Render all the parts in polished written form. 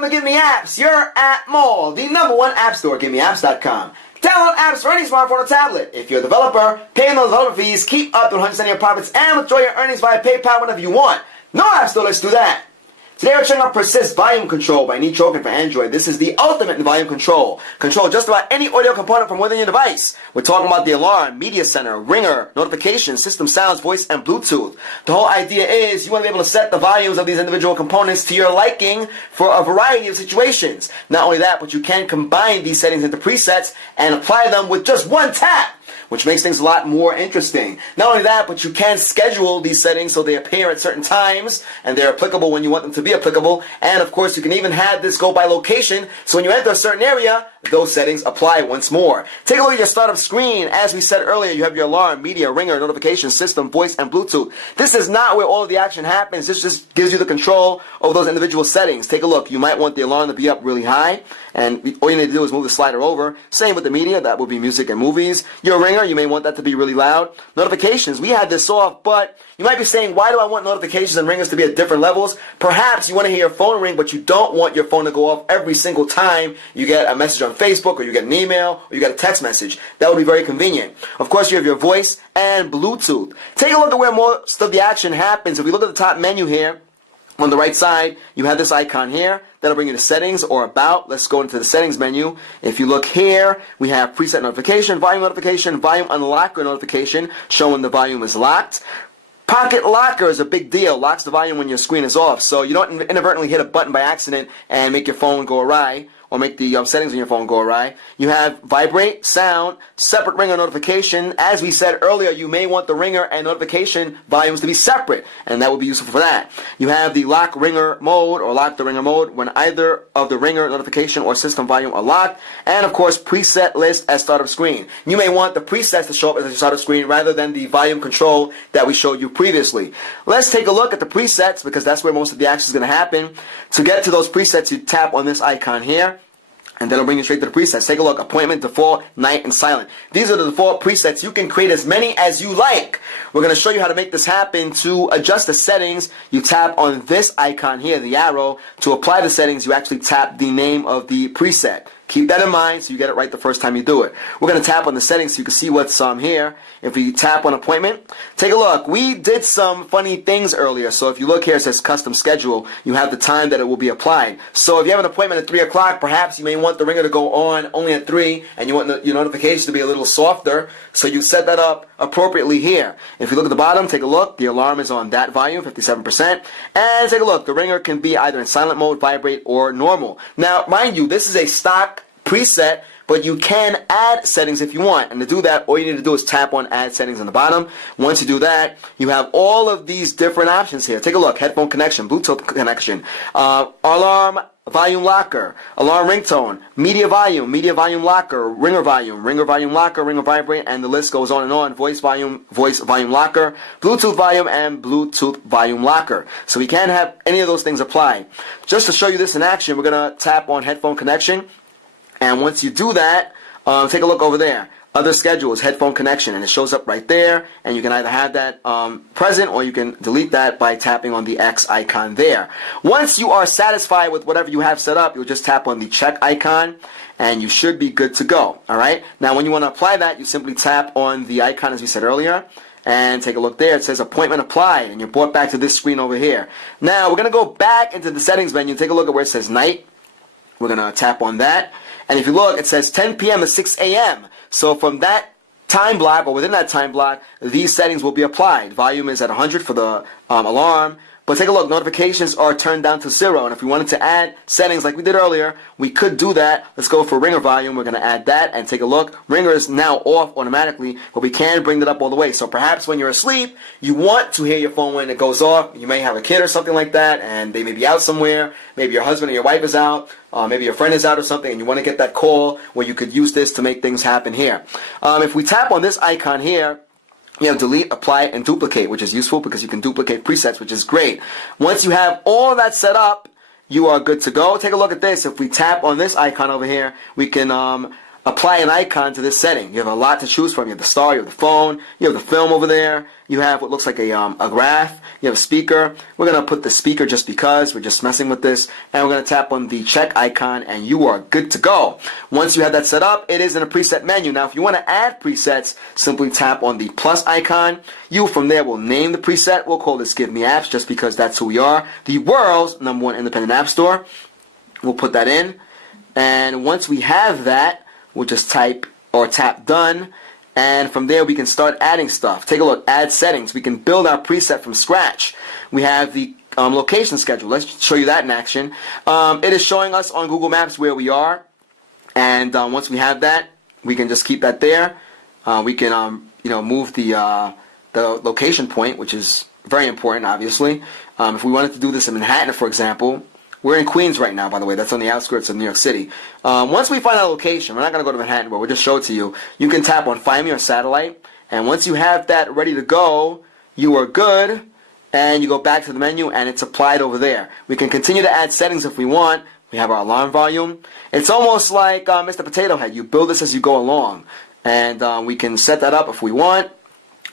welcome to GiveMeApps, your app mall, the #1 app store, GiveMeApps.com. Download apps for any smartphone or tablet. If you're a developer, pay those developer fees, keep up to 100% of your profits, and withdraw your earnings via PayPal whenever you want. No app store, let's do that. Today we're checking out Persist Volume Control by Nitroken for Android. This is the ultimate in volume control. Control just about any audio component from within your device. We're talking about the alarm, media center, ringer, notifications, system sounds, voice, and Bluetooth. The whole idea is you want to be able to set the volumes of these individual components to your liking for a variety of situations. Not only that, but you can combine these settings into presets and apply them with just one tap, which makes things a lot more interesting. Not only that, but you can schedule these settings so they appear at certain times and they're applicable when you want them to be applicable. And of course, you can even have this go by location, so when you enter a certain area, those settings apply once more. Take a look at your startup screen. As we said earlier, you have your alarm, media, ringer, notification, system, voice, and Bluetooth. This is not where all of the action happens. This just gives you the control over those individual settings. Take a look. You might want the alarm to be up really high, and all you need to do is move the slider over. Same with the media. That would be music and movies. Your ringer, you may want that to be really loud. Notifications, we had this off, but you might be saying, why do I want notifications and ringers to be at different levels? Perhaps you want to hear your phone ring, but you don't want your phone to go off every single time you get a message on Facebook, or you get an email, or you get a text message. That would be very convenient. Of course, you have your voice and Bluetooth. Take a look at where most of the action happens. If we look at the top menu here, on the right side, you have this icon here. That'll bring you to settings or about. Let's go into the settings menu. If you look here, we have preset notification, volume unlocker notification, showing the volume is locked. Pocket locker is a big deal. Locks the volume when your screen is off, so you don't inadvertently hit a button by accident and make your phone go awry, or make the settings on your phone go awry. You have vibrate, sound, separate ringer notification. As we said earlier, you may want the ringer and notification volumes to be separate, and that would be useful for that. You have the lock ringer mode, or lock the ringer mode, when either of the ringer, notification, or system volume are locked. And of course, preset list as startup screen. You may want the presets to show up as a startup screen rather than the volume control that we showed you previously. Let's take a look at the presets, because that's where most of the action is going to happen. To get to those presets, you tap on this icon here, and that'll bring you straight to the presets. Take a look. Appointment, default, night, and silent. These are the default presets. You can create as many as you like. We're going to show you how to make this happen. To adjust the settings, you tap on this icon here, the arrow. To apply the settings, you actually tap the name of the preset. Keep that in mind so you get it right the first time you do it. We're going to tap on the settings so you can see what's here. If we tap on appointment, take a look. We did some funny things earlier. So if you look here, it says custom schedule. You have the time that it will be applied. So if you have an appointment at 3 o'clock, perhaps you may want the ringer to go on only at 3, and you want your notifications to be a little softer. So you set that up appropriately here. If you look at the bottom, take a look. The alarm is on that volume, 57%. And take a look. The ringer can be either in silent mode, vibrate, or normal. Now, mind you, this is a stock preset, but you can add settings if you want. And to do that, all you need to do is tap on add settings on the bottom. Once you do that, you have all of these different options here. Take a look. Headphone connection, Bluetooth connection, alarm volume locker, alarm ringtone, media volume locker, ringer volume locker, ringer vibrate, and the list goes on and on. Voice volume locker, Bluetooth volume, and Bluetooth volume locker. So we can have any of those things apply. Just to show you this in action, we're going to tap on headphone connection. And once you do that, take a look over there. Other schedules, headphone connection, and it shows up right there. And you can either have that present, or you can delete that by tapping on the X icon there. Once you are satisfied with whatever you have set up, you'll just tap on the check icon, and you should be good to go. All right. Now, when you want to apply that, you simply tap on the icon as we said earlier. And take a look there. It says appointment applied, and you're brought back to this screen over here. Now, we're going to go back into the settings menu. Take a look at where it says night. We're going to tap on that. And if you look, it says 10 p.m. to 6 a.m. So from that time block, or within that time block, these settings will be applied. Volume is at 100 for the alarm. But take a look, notifications are turned down to 0. And if we wanted to add settings like we did earlier, we could do that. Let's go for ringer volume. We're going to add that and take a look. Ringer is now off automatically, but we can bring that up all the way. So perhaps when you're asleep, you want to hear your phone when it goes off. You may have a kid or something like that, and they may be out somewhere. Maybe your husband or your wife is out. Maybe your friend is out or something, and you want to get that call where you could use this to make things happen here. If we tap on this icon here, you have delete, apply, and duplicate, which is useful because you can duplicate presets, which is great. Once you have all that set up, you are good to go. Take a look at this. If we tap on this icon over here, we can apply an icon to this setting. You have a lot to choose from. You have the star, you have the phone, you have the film over there, you have what looks like a graph, you have a speaker. We're going to put the speaker just because we're just messing with this, and we're going to tap on the check icon, and you are good to go. Once you have that set up, it is in a preset menu. Now, if you want to add presets, simply tap on the plus icon. You from there will name the preset. We'll call this GiveMeApps just because that's who we are, the world's #1 independent app store. We'll put that in, and once we have that, we'll just type or tap done, and from there we can start adding stuff. Take a look, add settings. We can build our preset from scratch. We have the location schedule. Let's show you that in action. It is showing us on Google Maps where we are, and once we have that, we can just keep that there. We can move the location point, which is very important, obviously. If we wanted to do this in Manhattan, for example, we're in Queens right now, by the way. That's on the outskirts of New York City. Once we find our location, we're not going to go to Manhattan, but we'll just show it to you. You can tap on Find Me or Satellite, and once you have that ready to go, you are good, and you go back to the menu, and it's applied over there. We can continue to add settings if we want. We have our alarm volume. It's almost like Mr. Potato Head. You build this as you go along, and we can set that up if we want.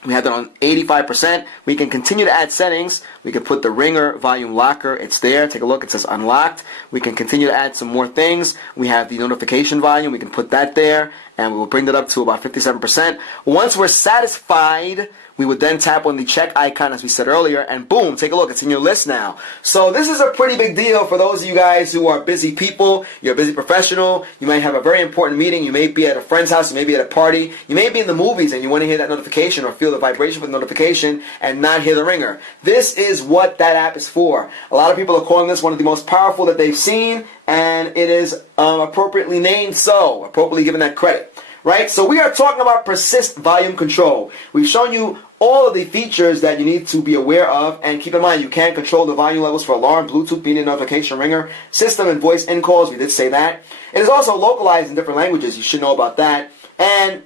We have that on 85%. We can continue to add settings. We can put the ringer volume locker. It's there. Take a look. It says unlocked. We can continue to add some more things. We have the notification volume. We can put that there, and we will bring that up to about 57%. Once we're satisfied, we would then tap on the check icon, as we said earlier, and boom, take a look. It's in your list now. So this is a pretty big deal for those of you guys who are busy people. You're a busy professional. You might have a very important meeting. You may be at a friend's house. You may be at a party. You may be in the movies, and you want to hear that notification or feel the vibration from the notification and not hear the ringer. This is what that app is for. A lot of people are calling this one of the most powerful that they've seen, and it is appropriately named so, appropriately given that credit. Right? So we are talking about Persist volume control. We've shown you all of the features that you need to be aware of, and keep in mind you can control the volume levels for alarm, Bluetooth, media notification, ringer, system, and voice in calls. We did say that. It is also localized in different languages. You should know about that. And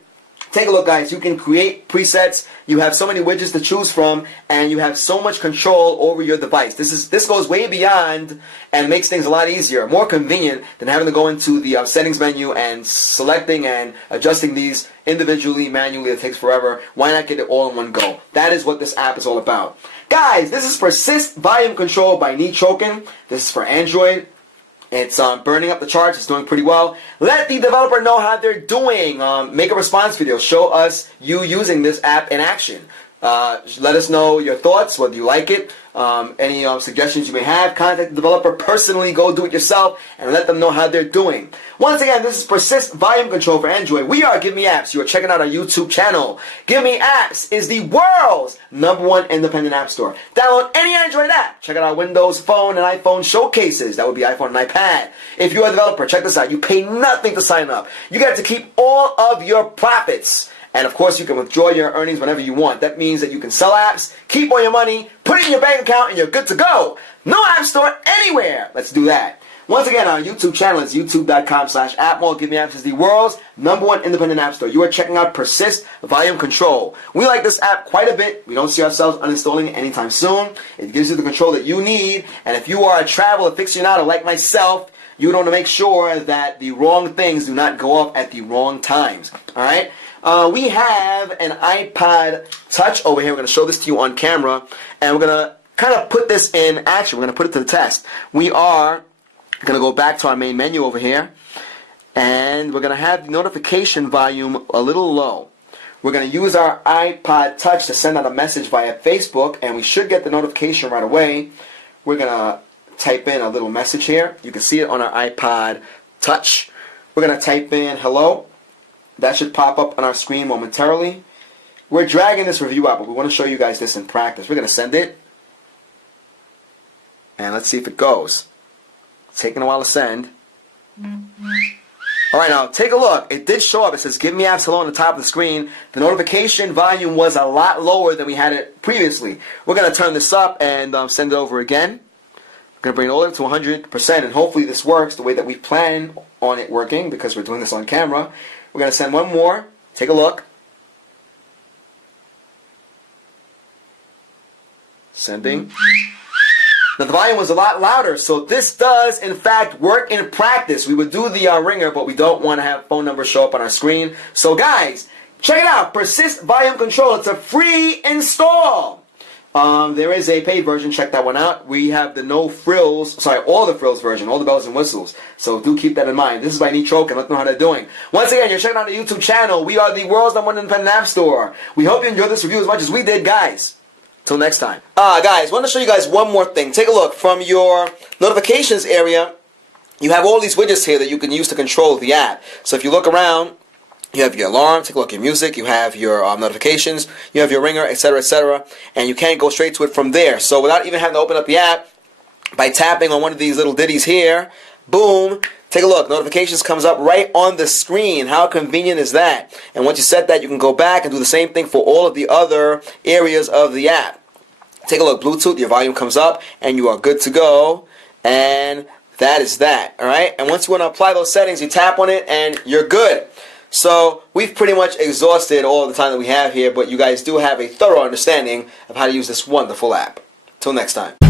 take a look, guys. You can create presets. You have so many widgets to choose from, and you have so much control over your device. This goes way beyond and makes things a lot easier, more convenient than having to go into the settings menu and selecting and adjusting these individually, manually. It takes forever. Why not get it all in one go? That is what this app is all about. Guys, this is Persist Volume Control by Chokin. This is for Android. It's burning up the charts. It's doing pretty well. Let the developer know how they're doing. Make a response video. Show us you using this app in action. Let us know your thoughts, whether you like it, any suggestions you may have. Contact the developer personally. Go do it yourself and let them know how they're doing. Once again, this is Persist Volume Control for Android. We are GiveMeApps. You are checking out our YouTube channel. GiveMeApps is the world's #1 independent app store. Download any Android app. Check out our Windows Phone and iPhone showcases. That would be iPhone and iPad. If you are a developer, check this out. You pay nothing to sign up. You get to keep all of your profits. And of course, you can withdraw your earnings whenever you want. That means that you can sell apps, keep all your money, put it in your bank account, and you're good to go. No app store anywhere. Let's do that. Once again, our YouTube channel is youtube.com/appmall. GiveMeApps is the world's #1 independent app store. You are checking out Persist Volume Control. We like this app quite a bit. We don't see ourselves uninstalling it anytime soon. It gives you the control that you need. And if you are a travel aficionado like myself, you want to make sure that the wrong things do not go off at the wrong times. All right? We have an iPod Touch over here. We're going to show this to you on camera, and we're going to kind of put this in action. We're going to put it to the test. We are going to go back to our main menu over here, and we're going to have the notification volume a little low. We're going to use our iPod Touch to send out a message via Facebook, and we should get the notification right away. We're going to type in a little message here. You can see it on our iPod Touch. We're going to type in hello. That should pop up on our screen momentarily. We're dragging this review out, but we want to show you guys this in practice. We're going to send it. And let's see if it goes. It's taking a while to send. Alright, now take a look. It did show up. It says GiveMeApps hello on the top of the screen. The notification volume was a lot lower than we had it previously. We're going to turn this up and send it over again. We're going to bring it all up to 100%, and hopefully this works the way that we plan on it working, because we're doing this on camera. We're going to send one more. Take a look. Sending. Now the volume was a lot louder, so this does in fact work in practice. We would do the ringer, but we don't want to have phone numbers show up on our screen. So guys, check it out, Persist Volume Control. It's a free install. There is a paid version, check that one out. We have the no frills, all the frills version, all the bells and whistles. So do keep that in mind. This is by Nitroken, let them know how they're doing. Once again, you're checking out the YouTube channel. We are the world's #1 independent app store. We hope you enjoyed this review as much as we did, guys. Till next time. Guys, I want to show you guys one more thing. Take a look. From your notifications area, you have all these widgets here that you can use to control the app. So if you look around, you have your alarm, take a look at your music, you have your notifications, you have your ringer, etc., and you can go straight to it from there. So without even having to open up the app, by tapping on one of these little ditties here, boom, take a look, notifications comes up right on the screen. How convenient is that? And once you set that, you can go back and do the same thing for all of the other areas of the app. Take a look, Bluetooth, your volume comes up, and you are good to go. And that is that, alright? And once you want to apply those settings, you tap on it, and you're good. So we've pretty much exhausted all the time that we have here, but you guys do have a thorough understanding of how to use this wonderful app. Till next time.